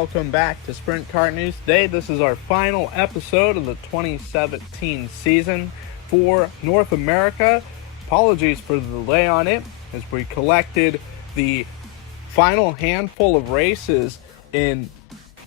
welcome back to Sprint Car News. Today, this is our final episode of the 2017 season for North America. Apologies for the delay on it, as we collected the final handful of races in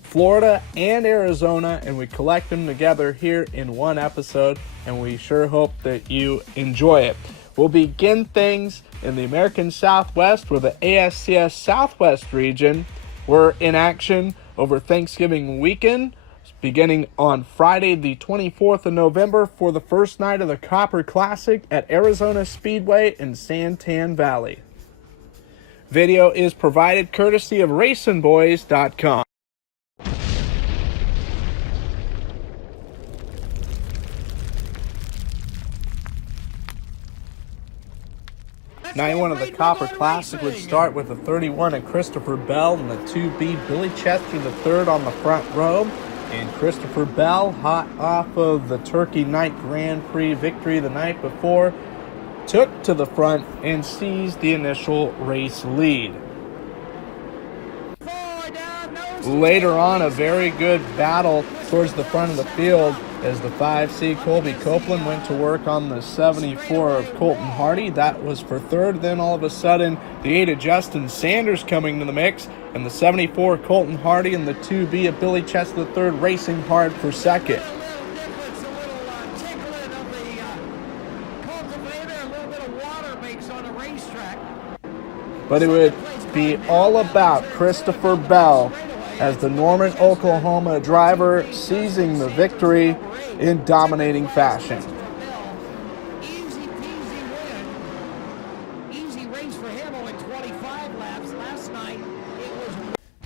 Florida and Arizona, and we collect them together here in one episode, and we sure hope that you enjoy it. We'll begin things in the American Southwest, where the ASCS Southwest Region were in action over Thanksgiving weekend, beginning on Friday the 24th of November for the first night of the Copper Classic at Arizona Speedway in Santan Valley. Video is provided courtesy of RacinBoys.com. Night one of the Copper Classic would start with the 31 of Christopher Bell and the 2B Billy Chester III on the front row. And Christopher Bell, hot off of the Turkey Night Grand Prix victory the night before, took to the front and seized the initial race lead. Later on, a very good battle towards the front of the field as the 5C Colby Copeland went to work on the 74 of Colton Hardy. That was for third. Then all of a sudden, the 8 of Justin Sanders coming to the mix, and the 74 of Colton Hardy and the 2B of Billy Chester III racing hard for second. But it would be all about Christopher Bell as the Norman, Oklahoma driver, seizing the victory in dominating fashion.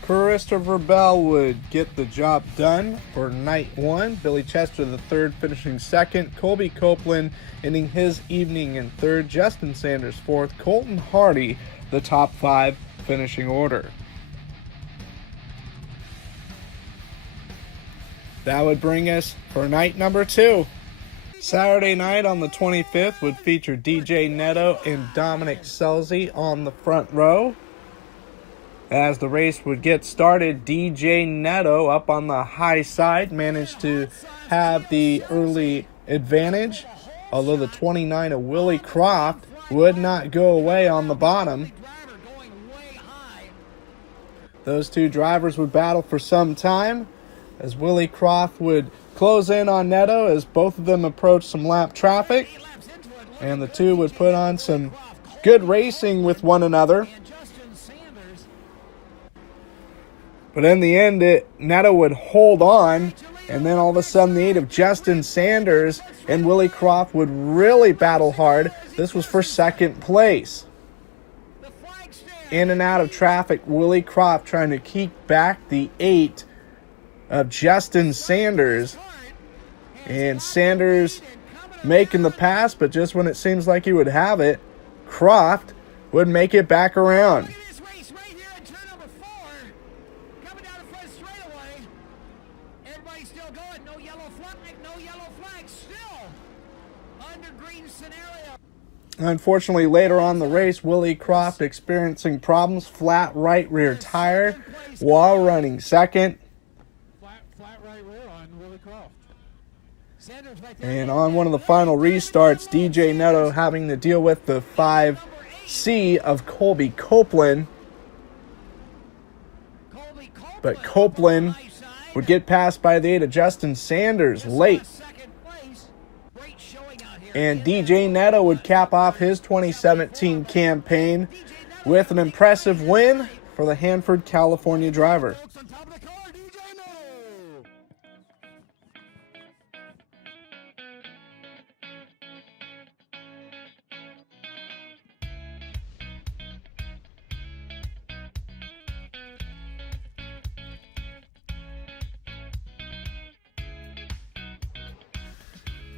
Christopher Bell would get the job done for night one. Billy Chester III finishing second. Colby Copeland ending his evening in third. Justin Sanders fourth. Colton Hardy the top five finishing order. That would bring us for night number two. Saturday night on the 25th would feature DJ Netto and Dominic Selzy on the front row. As the race would get started, DJ Netto up on the high side managed to have the early advantage, although the 29 of Willie Croft would not go away on the bottom. Those two drivers would battle for some time, as Willie Croft would close in on Netto as both of them approached some lap traffic, and the two would put on some good racing with one another. But in the end, Netto would hold on, and then all of a sudden the 8 of Justin Sanders and Willie Croft would really battle hard. This was for second place. In and out of traffic, Willie Croft trying to keep back the 8 of Justin Sanders, and Sanders making the pass, but just when it seems like he would have it, Croft would make it back around. Unfortunately, later on in the race, Willie Croft experiencing problems, flat right rear tire while running second. And on one of the final restarts, DJ Netto having to deal with the 5C of Colby Copeland. But Copeland would get passed by the 8 of Justin Sanders late. And DJ Netto would cap off his 2017 campaign with an impressive win for the Hanford, California driver.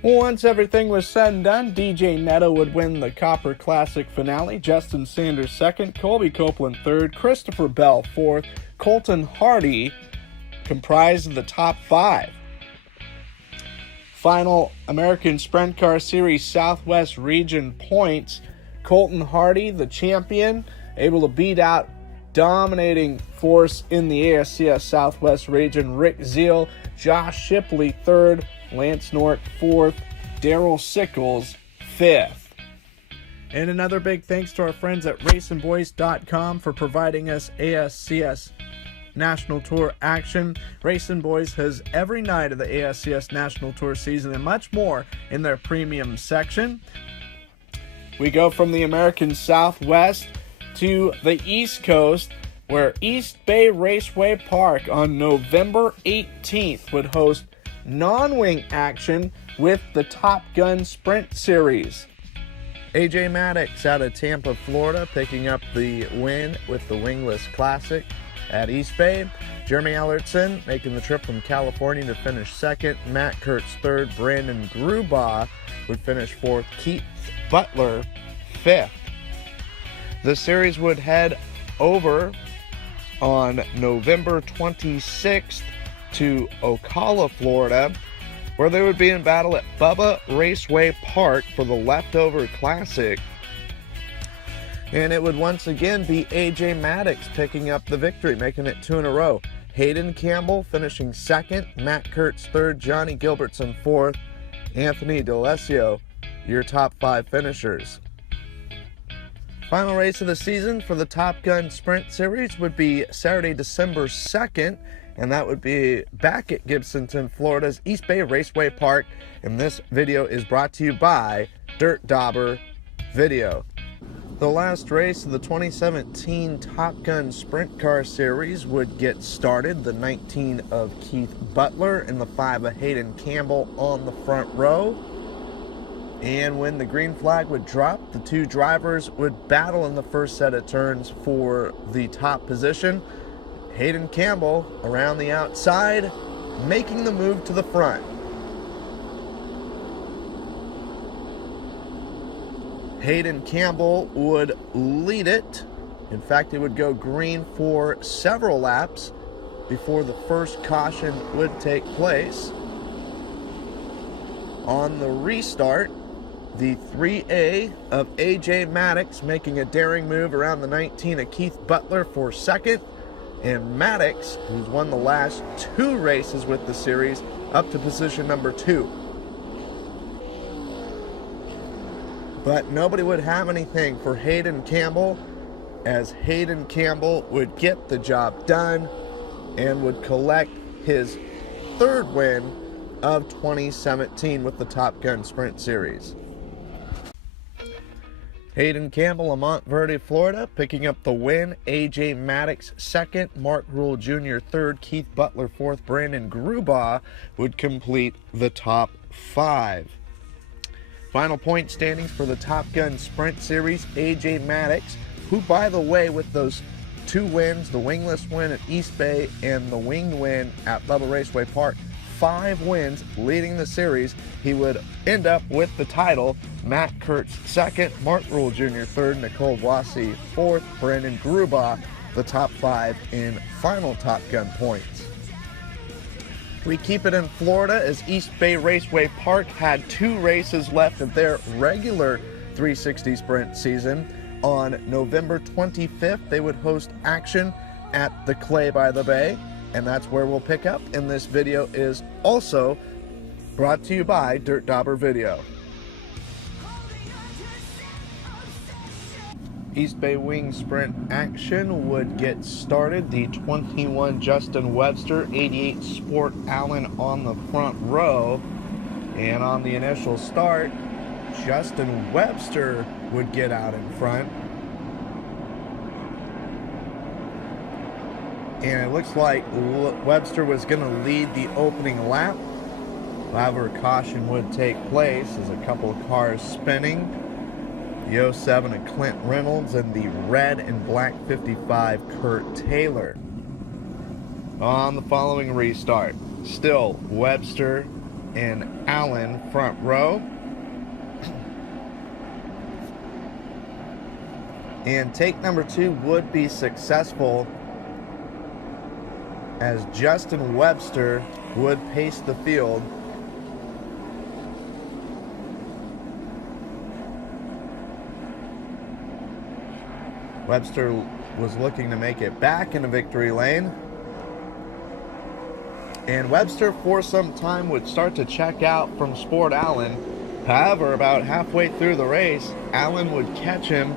Once everything was said and done, DJ Netto would win the Copper Classic finale. Justin Sanders second, Colby Copeland third, Christopher Bell fourth, Colton Hardy comprised of the top five. Final American Sprint Car Series Southwest Region points. Colton Hardy, the champion, able to beat out dominating force in the ASCS Southwest Region. Rick Zeal, Josh Shipley 3rd, Lance Nort 4th, Daryl Sickles 5th. And another big thanks to our friends at RacinBoys.com for providing us ASCS National Tour action. RacinBoys has every night of the ASCS National Tour season and much more in their premium section. We go from the American Southwest to the East Coast, where East Bay Raceway Park on November 18th would host non-wing action with the Top Gun Sprint Series. AJ Maddox out of Tampa, Florida, picking up the win with the Wingless Classic at East Bay. Jeremy Ellertson making the trip from California to finish 2nd. Matt Kurtz 3rd. Brandon Grubaugh would finish 4th. Keith Butler 5th. The series would head over on November 26th to Ocala, Florida, where they would be in battle at Bubba Raceway Park for the Leftover Classic. And it would once again be AJ Maddox picking up the victory, making it 2 in a row. Hayden Campbell finishing 2nd, Matt Kurtz 3rd, Johnny Gilbertson 4th, Anthony D'Alessio, your top 5 finishers. Final race of the season for the Top Gun Sprint Series would be Saturday, December 2nd, and that would be back at Gibsonton, Florida's East Bay Raceway Park. And this video is brought to you by DirtDobber Video. The last race of the 2017 Top Gun Sprint Car Series would get started. The 19 of Keith Butler and the 5 of Hayden Campbell on the front row. And when the green flag would drop, the 2 drivers would battle in the first set of turns for the top position. Hayden Campbell around the outside, making the move to the front. Hayden Campbell would lead it. In fact, it would go green for several laps before the first caution would take place. On the restart, the 3A of AJ Maddox making a daring move around the 19 of Keith Butler for 2nd. And Maddox, who's won the last 2 races with the series, up to position number 2. But nobody would have anything for Hayden Campbell, as Hayden Campbell would get the job done and would collect his 3rd win of 2017 with the Top Gun Sprint Series. Hayden Campbell of Montverde, Florida, picking up the win. AJ Maddox 2nd, Mark Rule Jr. 3rd, Keith Butler 4th, Brandon Grubaugh would complete the top 5. Final point standings for the Top Gun Sprint Series. AJ Maddox, who, by the way, with those 2 wins, the wingless win at East Bay and the winged win at Bubba Raceway Park, 5 wins leading the series, he would end up with the title. Matt Kurtz 2nd, Mark Rule Jr. 3rd, Nicole Wassi 4th, Brandon Grubaugh the top 5 in final Top Gun points. We keep it in Florida as East Bay Raceway Park had 2 races left of their regular 360 sprint season. On November 25th, they would host action at the Clay by the Bay, and that's where we'll pick up. And this video is also brought to you by DirtDobber Video. East Bay Wing Sprint action would get started. The 21 Justin Webster, 88 Sport Allen on the front row. And on the initial start, Justin Webster would get out in front. And it looks like Webster was going to lead the opening lap. However, caution would take place as a couple of cars spinning. The 07 of Clint Reynolds and the red and black 55 Kurt Taylor. On the following restart, still Webster and Allen front row. And take number 2 would be successful as Justin Webster would pace the field. Webster was looking to make it back into victory lane. And Webster for some time would start to check out from Sport Allen. However, about halfway through the race, Allen would catch him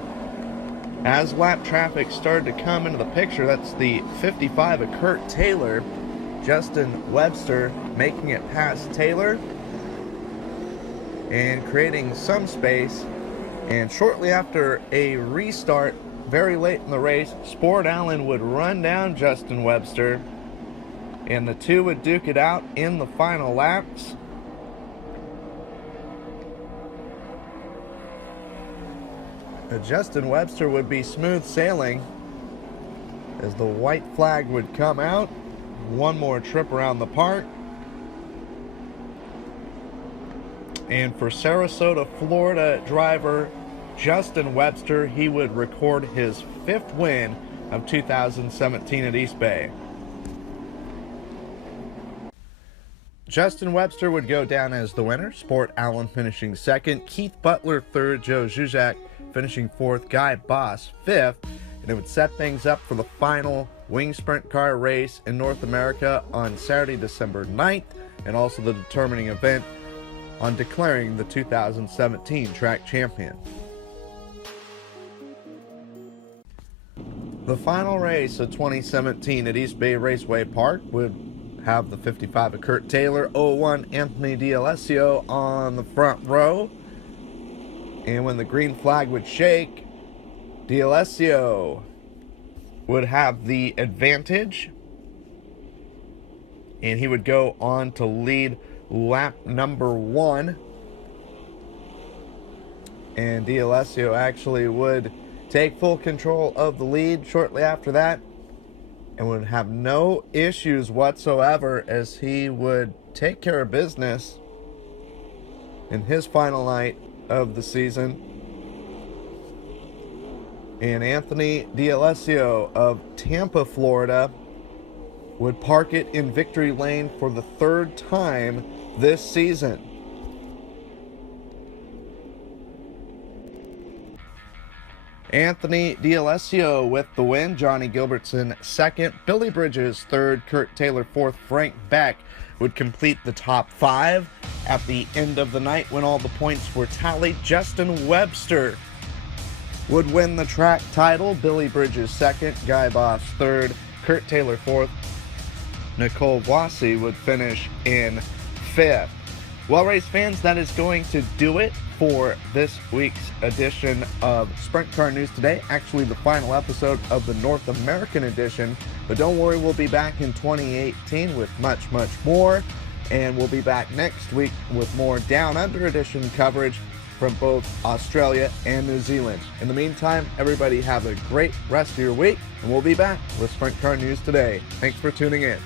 as lap traffic started to come into the picture. That's the 55 of Kurt Taylor. Justin Webster making it past Taylor and creating some space. And shortly after a restart, very late in the race, Sport Allen would run down Justin Webster, and the two would duke it out in the final laps. Justin Webster would be smooth sailing as the white flag would come out. One more trip around the park. And for Sarasota, Florida driver Justin Webster, he would record his 5th win of 2017 at East Bay. Justin Webster would go down as the winner. Sport Allen finishing 2nd. Keith Butler 3rd. Joe Zuzak finishing 4th. Guy Boss 5th. And it would set things up for the final wing sprint car race in North America on Saturday, December 9th. And also the determining event on declaring the 2017 track champion. The final race of 2017 at East Bay Raceway Park would have the 55 of Kurt Taylor, 01 Anthony D'Alessio on the front row. And when the green flag would shake, D'Alessio would have the advantage, and he would go on to lead lap number 1. And D'Alessio actually would take full control of the lead shortly after that, and would have no issues whatsoever as he would take care of business in his final night of the season. And Anthony D'Alessio of Tampa, Florida, would park it in victory lane for the 3rd time this season. Anthony D'Alessio with the win. Johnny Gilbertson 2nd. Billy Bridges 3rd. Kurt Taylor 4th. Frank Beck would complete the top 5. At the end of the night, when all the points were tallied, Justin Webster would win the track title. Billy Bridges 2nd. Guy Boss 3rd. Kurt Taylor 4th. Nicole Vossy would finish in 5th. Well, race fans, that is going to do it for this week's edition of Sprint Car News Today. Actually, the final episode of the North American edition. But don't worry, we'll be back in 2018 with much, much more. And we'll be back next week with more Down Under edition coverage from both Australia and New Zealand. In the meantime, everybody have a great rest of your week, and we'll be back with Sprint Car News Today. Thanks for tuning in.